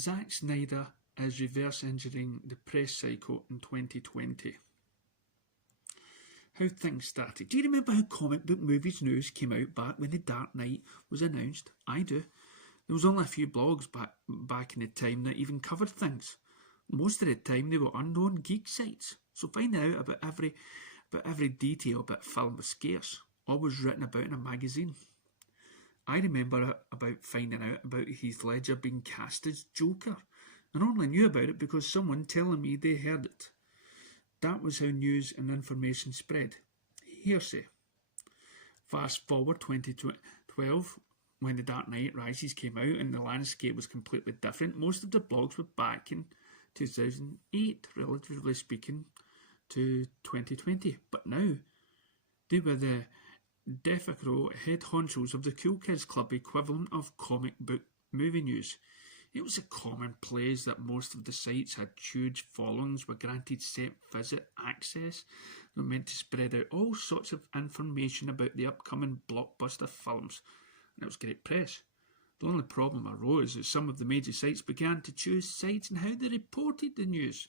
Zack Snyder is reverse engineering the press cycle in 2020. How things started. Do you remember how comic book movies news came out back when The Dark Knight was announced? I do. There was only a few blogs back in the time that even covered things. Most of the time they were unknown geek sites, so finding out about every detail about film was scarce, always written about in a magazine. I remember about finding out about Heath Ledger being cast as Joker, and only knew about it because someone telling me they heard it. That was how news and information spread. Hearsay. Fast forward 2012, when The Dark Knight Rises came out and the landscape was completely different. Most of the blogs were back in 2008, relatively speaking, to 2020. But now, they were the de facto head honchos of the Cool Kids Club equivalent of comic book movie news. It was a commonplace that most of the sites had huge followings, were granted set visit access, and were meant to spread out all sorts of information about the upcoming blockbuster films. And it was great press. The only problem arose as some of the major sites began to choose sites and how they reported the news,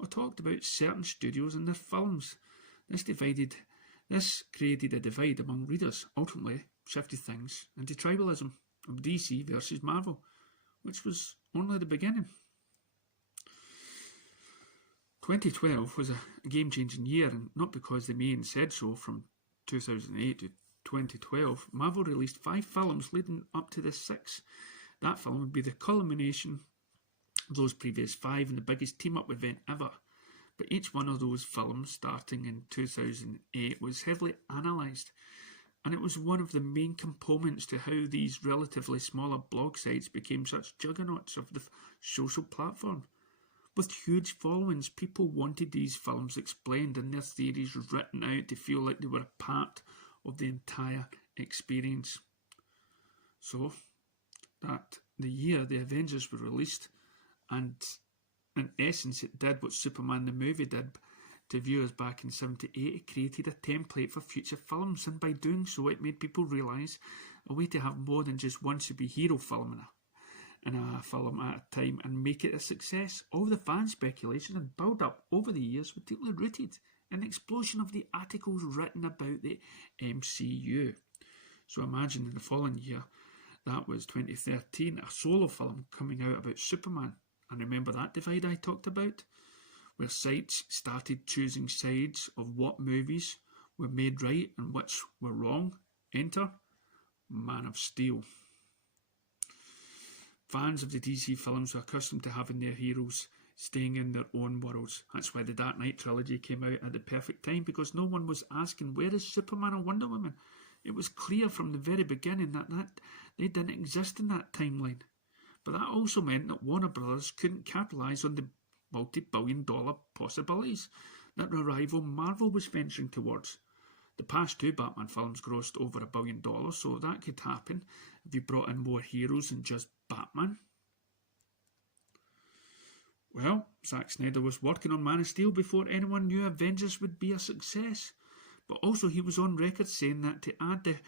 or talked about certain studios and their films. This created a divide among readers, ultimately shifted things into tribalism of DC versus Marvel, which was only the beginning. 2012 was a game-changing year, and not because the main said so. From 2008 to 2012, Marvel released 5 films leading up to the 6th. That film would be the culmination of those previous 5 and the biggest team-up event ever. But each one of those films, starting in 2008, was heavily analysed, and it was one of the main components to how these relatively smaller blog sites became such juggernauts of the social platform. With huge followings, people wanted these films explained and their theories written out to feel like they were a part of the entire experience. So, that the year the Avengers were released, and in essence it did what Superman the movie did to viewers back in 78. It created a template for future films, and by doing so it made people realise a way to have more than just one superhero film in a film at a time and make it a success. All the fan speculation and build-up over the years were deeply rooted in the explosion of the articles written about the MCU. So imagine in the following year, that was 2013, a solo film coming out about Superman. And remember that divide I talked about, where sites started choosing sides of what movies were made right and which were wrong. Enter Man of Steel. Fans of the DC films were accustomed to having their heroes staying in their own worlds. That's why the Dark Knight trilogy came out at the perfect time, because no one was asking, where is Superman or Wonder Woman? It was clear from the very beginning that they didn't exist in that timeline. But that also meant that Warner Brothers couldn't capitalise on the multi-billion-dollar possibilities that their rival Marvel was venturing towards. The past 2 Batman films grossed over $1 billion, so that could happen if you brought in more heroes than just Batman. Well, Zack Snyder was working on Man of Steel before anyone knew Avengers would be a success. But also he was on record saying that to add the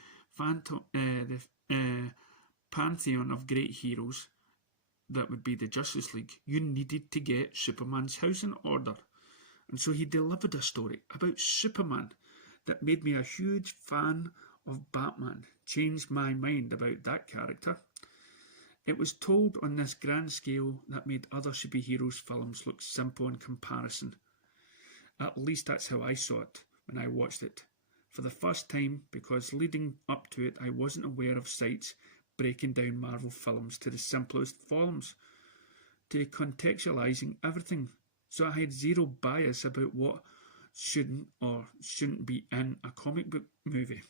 pantheon of great heroes that would be the Justice League, you needed to get Superman's house in order. And so he delivered a story about Superman that made me a huge fan of Batman, changed my mind about that character. It was told on this grand scale that made other superheroes films look simple in comparison. At least that's how I saw it when I watched it for the first time, because leading up to it I wasn't aware of sites breaking down Marvel films to the simplest forms, to contextualising everything, so I had zero bias about what shouldn't or shouldn't be in a comic book movie.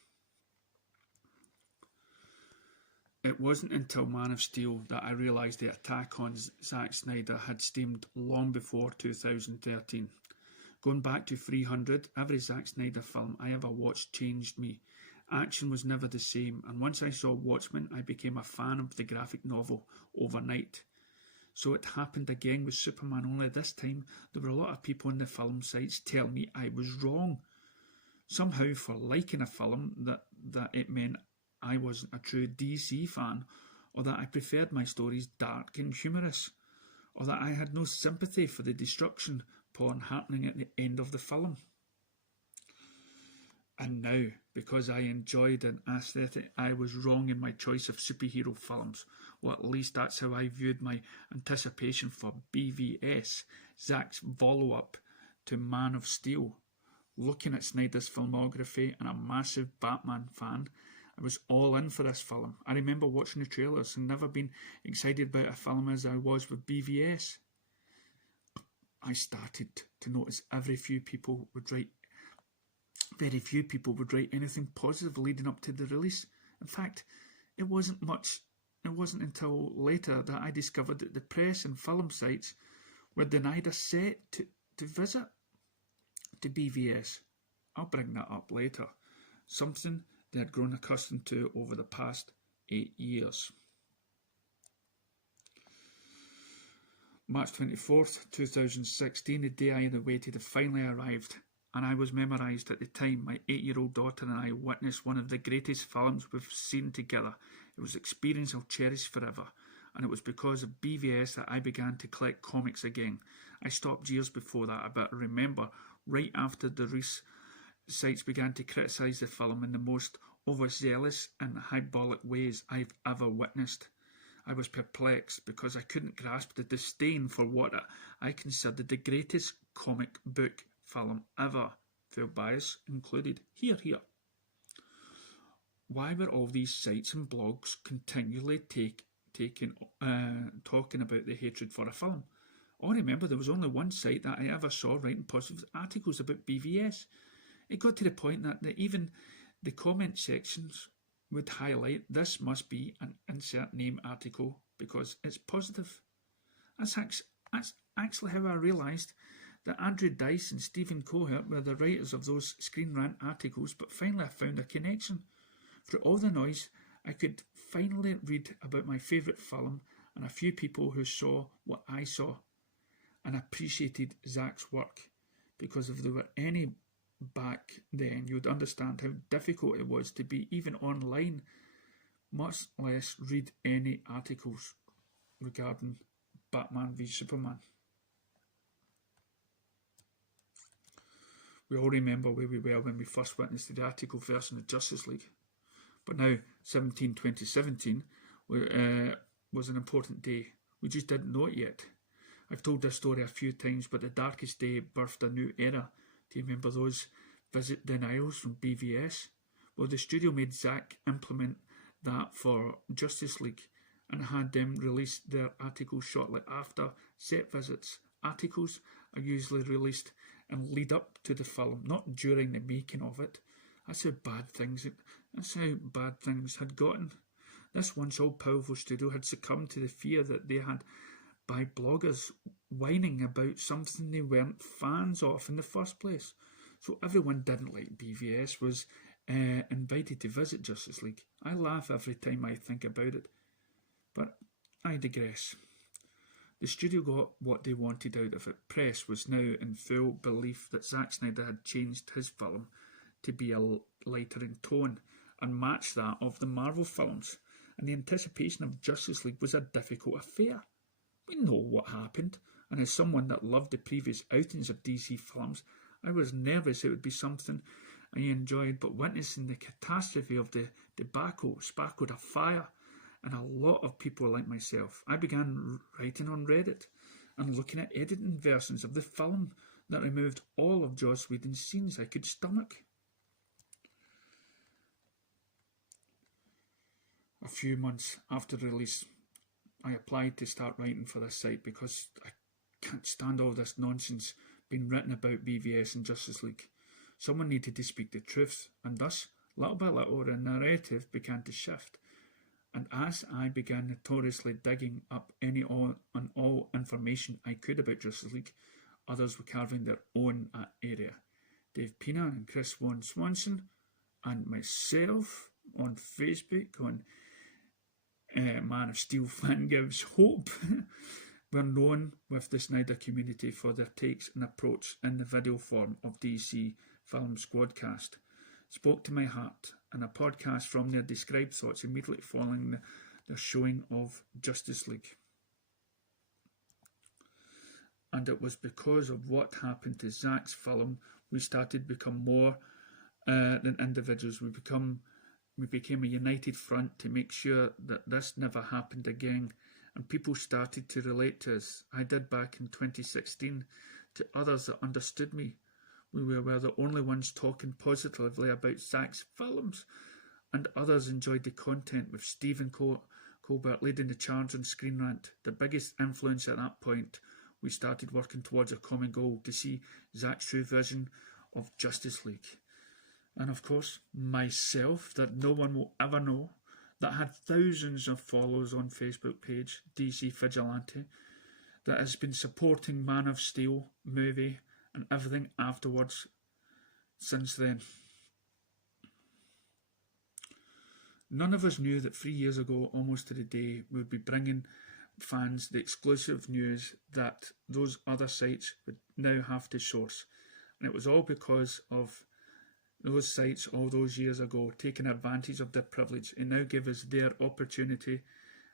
It wasn't until Man of Steel that I realised the attack on Zack Snyder had stemmed long before 2013. Going back to 300, every Zack Snyder film I ever watched changed me. Action was never the same, and once I saw Watchmen, I became a fan of the graphic novel overnight. So it happened again with Superman, only this time there were a lot of people on the film sites telling me I was wrong. Somehow, for liking a film, that it meant I wasn't a true DC fan, or that I preferred my stories dark and humorous. or that I had no sympathy for the destruction porn happening at the end of the film. And now, because I enjoyed an aesthetic, I was wrong in my choice of superhero films, or at least that's how I viewed my anticipation for BVS, Zack's follow-up to Man of Steel. Looking at Snyder's filmography and a massive Batman fan, I was all in for this film. I remember watching the trailers and never been excited about a film as I was with BVS. I started to notice very few people would write anything positive leading up to the release. In fact, it wasn't until later that I discovered that the press and film sites were denied a set to visit to BVS. I'll bring that up later. Something they had grown accustomed to over the past 8 years. March 24th, 2016, the day I had awaited, finally arrived, and I was memorised at the time. My 8-year-old daughter and I witnessed one of the greatest films we've seen together. It was an experience I'll cherish forever, and it was because of BVS that I began to collect comics again. I stopped years before that, but I remember right after the release, sites began to criticise the film in the most overzealous and hyperbolic ways I've ever witnessed. I was perplexed because I couldn't grasp the disdain for what I considered the greatest comic book film ever, full bias included. Here. Why were all these sites and blogs continually talking about the hatred for a film? I remember there was only one site that I ever saw writing positive articles about BVS. It got to the point that even the comment sections would highlight this must be an insert name article because it's positive. That's actually how I realised that Andrew Dice and Stephen Cohert were the writers of those Screen Rant articles, but finally I found a connection. Through all the noise, I could finally read about my favourite film and a few people who saw what I saw and appreciated Zack's work, because if there were any back then, you would understand how difficult it was to be even online, much less read any articles regarding Batman v Superman. We all remember where we were when we first witnessed the article version of Justice League. But now, 2017 was an important day. We just didn't know it yet. I've told this story a few times, but the darkest day birthed a new era. Do you remember those visit denials from BVS? Well, the studio made Zack implement that for Justice League and had them release their articles shortly after set visits. Articles are usually released and lead up to the film, not during the making of it. That's how bad things had gotten. This once all-powerful studio had succumbed to the fear that they had by bloggers whining about something they weren't fans of in the first place. So everyone didn't like BVS was invited to visit Justice League. I laugh every time I think about it, but I digress. The studio got what they wanted out of it. Press was now in full belief that Zack Snyder had changed his film to be a lighter in tone and match that of the Marvel films, and the anticipation of Justice League was a difficult affair. We know what happened, and as someone that loved the previous outings of DC films, I was nervous it would be something I enjoyed, but witnessing the catastrophe of the debacle sparkled a fire in a lot of people like myself. I began writing on Reddit and looking at editing versions of the film that removed all of Joss Whedon's scenes I could stomach. A few months after release, I applied to start writing for this site because I can't stand all this nonsense being written about BVS and Justice League. Someone needed to speak the truth, and thus, little by little, the narrative began to shift. And as I began notoriously digging up all information I could about Justice League, others were carving their own area. Dave Pina and Chris Von Swanson and myself on Facebook on Man of Steel Fan Gives Hope were known with the Snyder community for their takes and approach in the video form of DC Film Squadcast. Spoke to my heart, and a podcast from their described thoughts immediately following the showing of Justice League. And it was because of what happened to Zack's film we started to become more than individuals. We became a united front to make sure that this never happened again, and people started to relate to us. I did back in 2016 to others that understood me. We were the only ones talking positively about Zack's films, and others enjoyed the content, with Stephen Colbert leading the charge on Screen Rant. The biggest influence at that point, we started working towards a common goal to see Zack's true vision of Justice League. And of course, myself, that no one will ever know, that had thousands of followers on Facebook page, DC Vigilante, that has been supporting Man of Steel movie and everything afterwards since then. None of us knew that 3 years ago, almost to the day, we would be bringing fans the exclusive news that those other sites would now have to source. And it was all because of those sites all those years ago taking advantage of their privilege and now give us their opportunity,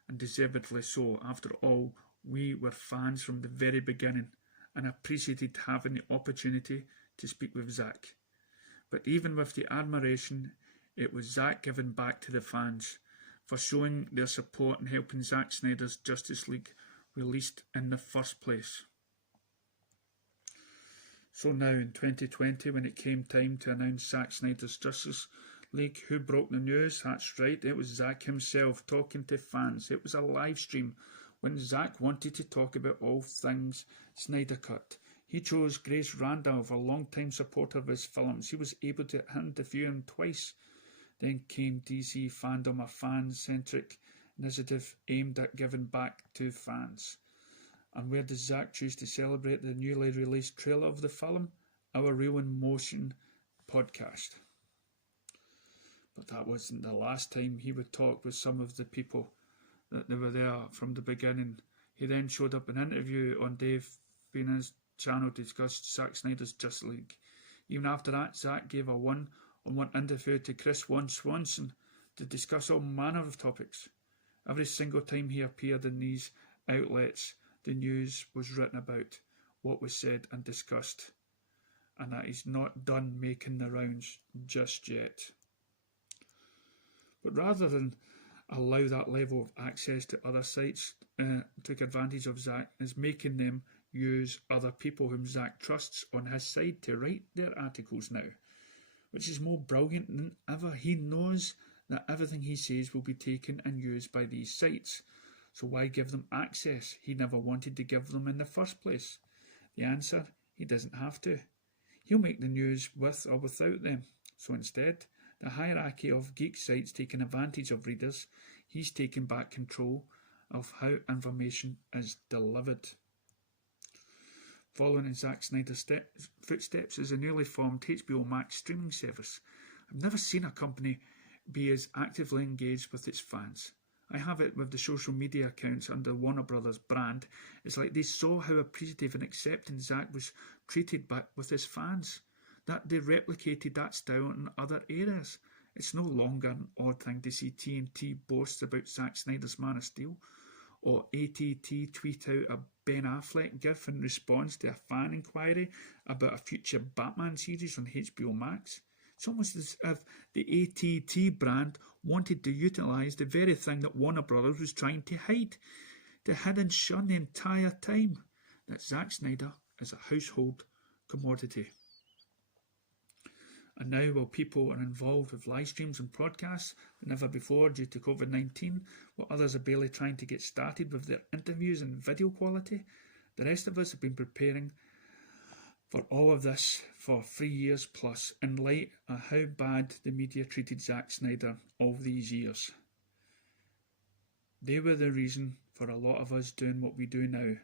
and deservedly so. After all, we were fans from the very beginning and appreciated having the opportunity to speak with Zack. But even with the admiration, it was Zack giving back to the fans for showing their support and helping Zack Snyder's Justice League released in the first place. So now in 2020, when it came time to announce Zack Snyder's Justice League, who broke the news? That's right, it was Zack himself talking to fans. It was a live stream when Zack wanted to talk about all things Snyder Cut. He chose Grace Randolph, a long-time supporter of his films. He was able to interview him twice. Then came DC Fandom, a fan-centric initiative aimed at giving back to fans. And where does Zack choose to celebrate the newly released trailer of the film? Our Real in Motion podcast. But that wasn't the last time he would talk with some of the people that they were there from the beginning. He then showed up in an interview on Dave Fina's channel to discuss Zack Snyder's Justice League. Even after that, Zack gave a one-on-one interview to Chris Swanson to discuss all manner of topics. Every single time he appeared in these outlets, the news was written about, what was said and discussed, and that he's not done making the rounds just yet. But rather than allow that level of access to other sites, took advantage of Zack, is making them use other people whom Zack trusts on his side to write their articles now, which is more brilliant than ever. He knows that everything he says will be taken and used by these sites. So why give them access he never wanted to give them in the first place? The answer, he doesn't have to. He'll make the news with or without them. So instead, the hierarchy of geek sites taking advantage of readers, he's taken back control of how information is delivered. Following in Zack Snyder's footsteps is a newly formed HBO Max streaming service. I've never seen a company be as actively engaged with its fans. I have it with the social media accounts under Warner Brothers brand. It's like they saw how appreciative and accepting Zack was treated with his fans, that they replicated that style in other areas. It's no longer an odd thing to see TNT boast about Zack Snyder's Man of Steel, or AT&T tweet out a Ben Affleck gif in response to a fan inquiry about a future Batman series on HBO Max. It's almost as if the AT&T brand wanted to utilise the very thing that Warner Brothers was trying to hide and shun the entire time, that Zack Snyder is a household commodity. And now, while people are involved with live streams and podcasts than ever before due to COVID-19, while others are barely trying to get started with their interviews and video quality, the rest of us have been preparing for all of this for 3 years plus, in light of how bad the media treated Zack Snyder all these years. They were the reason for a lot of us doing what we do now,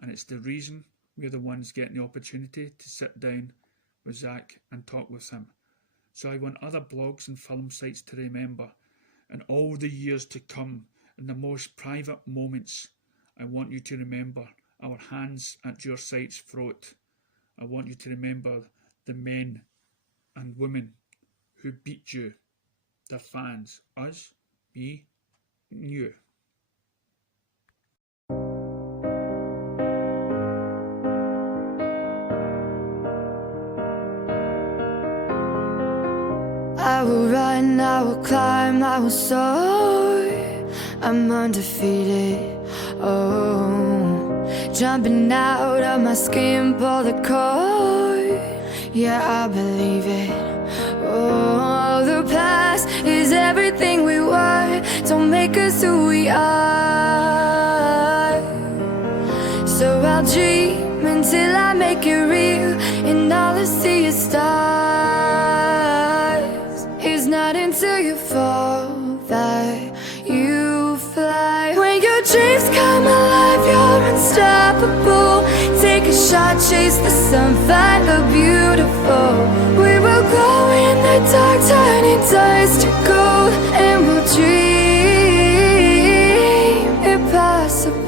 and it's the reason we're the ones getting the opportunity to sit down with Zack and talk with him. So I want other blogs and film sites to remember, in all the years to come, in the most private moments, I want you to remember our hands at your site's throat. I want you to remember the men and women who beat you, their fans, us, me, and you. I will climb, I will soar. I'm undefeated, oh. Jumping out of my skin, pull the cord. Yeah, I believe it. Oh, the past is everything we were. Don't make us who we are. So I'll dream until I make it real, and all I see is stars. It's not until you fall that you fly. When your dreams come alive, you're unstoppable. Take a shot, chase the sun, find the beautiful. We will glow in the dark, turning dust to gold, and we'll dream impossible.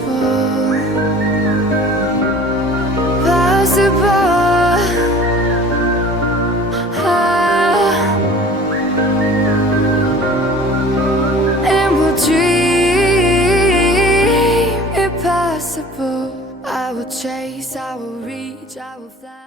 Possible. And we'll dream impossible. I will chase, I will reach, I will fly.